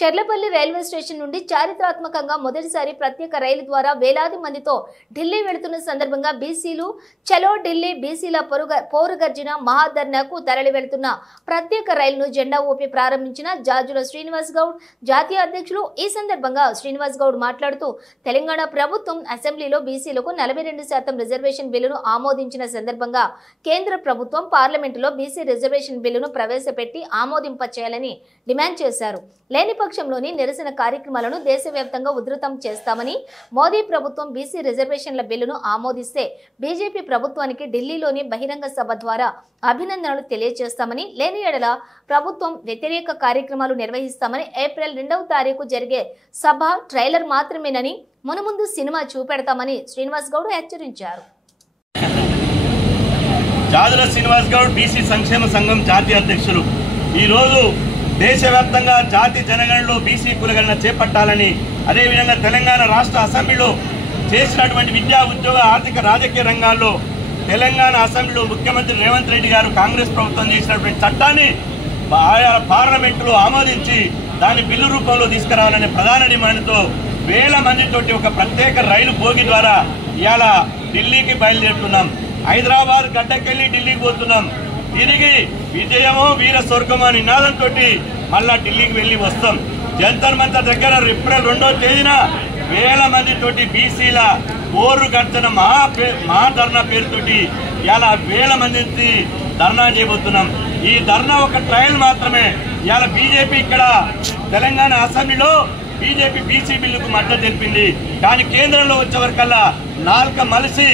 Cherlapally railway station నుండి చారిత్రాత్మకంగా మొదటిసారి ప్రత్యేక రైలు ద్వారా వేలాది మందితో ఢిల్లీ వెళుతున్న సందర్భంగా బీసీలు చలో ఢిల్లీ బీసీల పోరుగర్జన మహాధర్నాకు తరలి వెళుతున్న ప్రత్యేక రైలును జెండా ఊపి ప్రారంభించిన జాజుల శ్రీనివాస్ గౌడ్ జాతీయ అధ్యక్షులు. ఈ సందర్భంగా శ్రీనివాస్ గౌడ్ మాట్లాడుతూ తెలంగాణ ప్రభుత్వం అసెంబ్లీలో బీసీలకు 42% రిజర్వేషన్ బిల్లును ఆమోదించిన సందర్భంగా కేంద్ర ప్రభుత్వం పార్లమెంటులో బీసీ రిజర్వేషన్ బిల్లును ప్రవేశపెట్టి ఆమోదింపచేయాలని డిమాండ్ చేశారు. లేని పక్షంలోని నిరసన కార్యక్రమాలను దేశవ్యాప్తంగా ఉధృతం చేస్తామని, మోదీ ప్రభుత్వం బీసీ రిజర్వేషన్ల బిల్లును ఆమోదిస్తే బీజేపీ ప్రభుత్వానికి ఢిల్లీలోని బహిరంగ సభ ద్వారా అభినందనలు తెలియజేస్తామని, లేని ఎడల ప్రభుత్వం వ్యతిరేక కార్యక్రమాలు నిర్వహిస్తామని, ఏప్రిల్ 2వ తారీఖు జరిగే సభ ట్రైలర్ మాత్రమేనని, మునుముందు సినిమా చూపెడతామని శ్రీనివాస్ గౌడ్ హెచ్చరించారు. జాజుల శ్రీనివాస్ గౌడ్ బీసీ సంక్షేమ సంఘం జాతీయ అధ్యక్షులు. ఈరోజు దేశవ్యాప్తంగా జాతి జనగణనలో బీసీ కులగణన చేపట్టాలని, అదేవిధంగా తెలంగాణ రాష్ట్ర అసెంబ్లీలో చేసినటువంటి విద్యా ఉద్యోగ ఆర్థిక రాజకీయ రంగాల్లో తెలంగాణ అసెంబ్లీలో ముఖ్యమంత్రి రేవంత్ రెడ్డి గారు కాంగ్రెస్ ప్రభుత్వం చేసినటువంటి చట్టాన్ని ఆయా పార్లమెంటులో ఆమోదించి దాన్ని బిల్లు రూపంలో తీసుకురావాలనే ప్రధాన డిమాండ్తో వేల మందితోటి ఒక ప్రత్యేక రైలు భోగి ద్వారా ఇవాళ ఢిల్లీకి బయలుదేరుతున్నాం. హైదరాబాద్ గడ్డకెళ్ళి ఢిల్లీకి పోతున్నాం. తిరిగి విజయమో వీర స్వర్గమో నినాదంతో మళ్ళా ఢిల్లీకి వెళ్ళి వస్తాం. జంతర్ మంతర్ దగ్గర ఏప్రిల్ 2వ తేదీన వేల మందితోటి బీసీల ఓరు గర్జన మహాధర్నా పేరుతోటి ఇలా వేల మంది ధర్నా చేయబోతున్నాం. ఈ ధర్నా ఒక ట్రయల్ మాత్రమే. ఇవాళ బీజేపీ ఇక్కడ తెలంగాణ అసెంబ్లీలో బీజేపీ బీసీ బిల్లుకు మద్దతు తెలిపింది. కానీ కేంద్రంలో వచ్చేవరకల్లా నాలుక మలిసి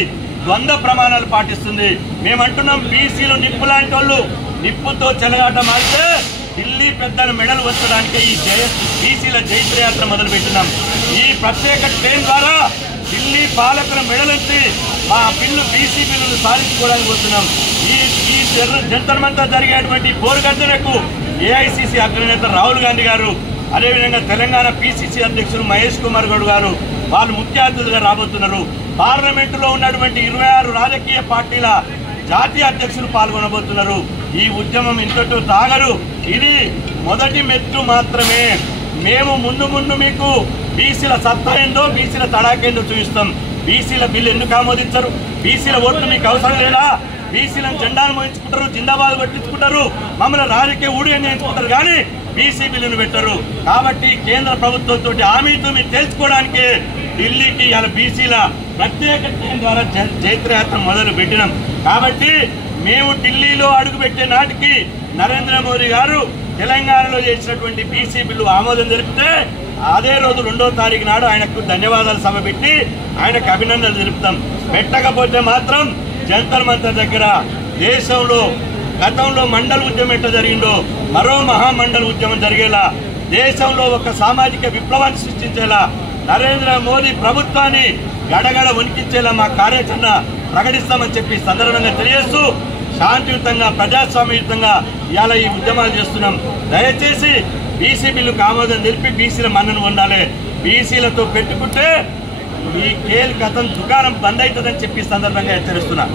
ద్వంద్వ ప్రమాణాలు పాటిస్తుంది. మేమంటున్నాం, బీసీలు నిప్పు లాంటి వాళ్ళు నిప్పుతో చెలగాట మారితే ఢిల్లీ పెద్దల మెడలు వచ్చడానికి ఈ బీసీల జైత్రయాత్ర మొదలుపెట్టినాం. ఈ ప్రత్యేక ట్రైన్ ద్వారా ఢిల్లీ పాలకుల మెడలెత్తి మా బీసీ బిల్లును సాధించుకోవడానికి వస్తున్నాం. ఈ జంతర్ మంతర్ జరిగేటువంటి పోరుగర్జనకు ఏఐసీసీ అగ్రనేత రాహుల్ గాంధీ గారు, అదేవిధంగా తెలంగాణ పిసిసి అధ్యక్షులు మహేష్ కుమార్ గౌడ్ గారు వాళ్ళు ముఖ్య అతిథులుగా రాబోతున్నారు. పార్లమెంటులో ఉన్నటువంటి 26 రాజకీయ పార్టీల జాతీయ అధ్యక్షులు పాల్గొనబోతున్నారు. ఈ ఉద్యమం ఇంతటితో తాగరు. ఇది మొదటి మెట్టు మాత్రమే. మేము ముందు మీకు బీసీల సత్తా ఏందో, బీసీల తడాకేందో చూపిస్తాం. బీసీల బిల్లు ఎందుకు ఆమోదించరు? బీసీల ఓట్లు మీకు అవసరం లేదా? బీసీలను జెండాలు మోయించుకుంటారు, జిందాబాద్ పట్టించుకుంటారు, మమ్మల్ని రాజకీయ ఊడియం చేయించుకుంటారు, కానీ బీసీ బిల్లును పెట్టరు. కాబట్టి కేంద్ర ప్రభుత్వంతో హామీతో మీరు తెలుసుకోవడానికి ఢిల్లీకి ఇలా బీసీల ప్రత్యేక ట్రైన్ ద్వారా జైత్రయాత్ర మొదలు పెట్టినాం. కాబట్టి మేము ఢిల్లీలో అడుగుపెట్టే నాటికి నరేంద్ర మోదీ గారు తెలంగాణలో చేసినటువంటి బీసీ బిల్లు ఆమోదం జరిపితే అదే రోజు 2వ తారీఖు నాడు ఆయనకు ధన్యవాదాల సభ పెట్టి ఆయనకు అభినందనలు తెలుపుతాం. పెట్టకపోతే మాత్రం జంతర్ మంతర్ దగ్గర దేశంలో గతంలో మండల ఉద్యమం ఎట్లా జరిగిందో మరో మహామండల ఉద్యమం జరిగేలా, దేశంలో ఒక సామాజిక విప్లవాన్ని సృష్టించేలా, నరేంద్ర మోదీ ప్రభుత్వాన్ని గడగడ వణికించేలా మా కార్యాచరణ ప్రకటిస్తామని చెప్పి సందర్భంగా తెలియజేస్తూ శాంతియుతంగా ప్రజాస్వామ్యయుతంగా ఇవాళ ఈ ఉద్యమాలు చేస్తున్నాం. దయచేసి బీసీ బిల్లుకు ఆమోదం తెలిపి బీసీల మన్నను పొందాలి. బీసీలతో పెట్టుకుంటే ఈ కేల్ కథం దుకాణం బంద్ అవుతుందని చెప్పి సందర్భంగా హెచ్చరిస్తున్నా.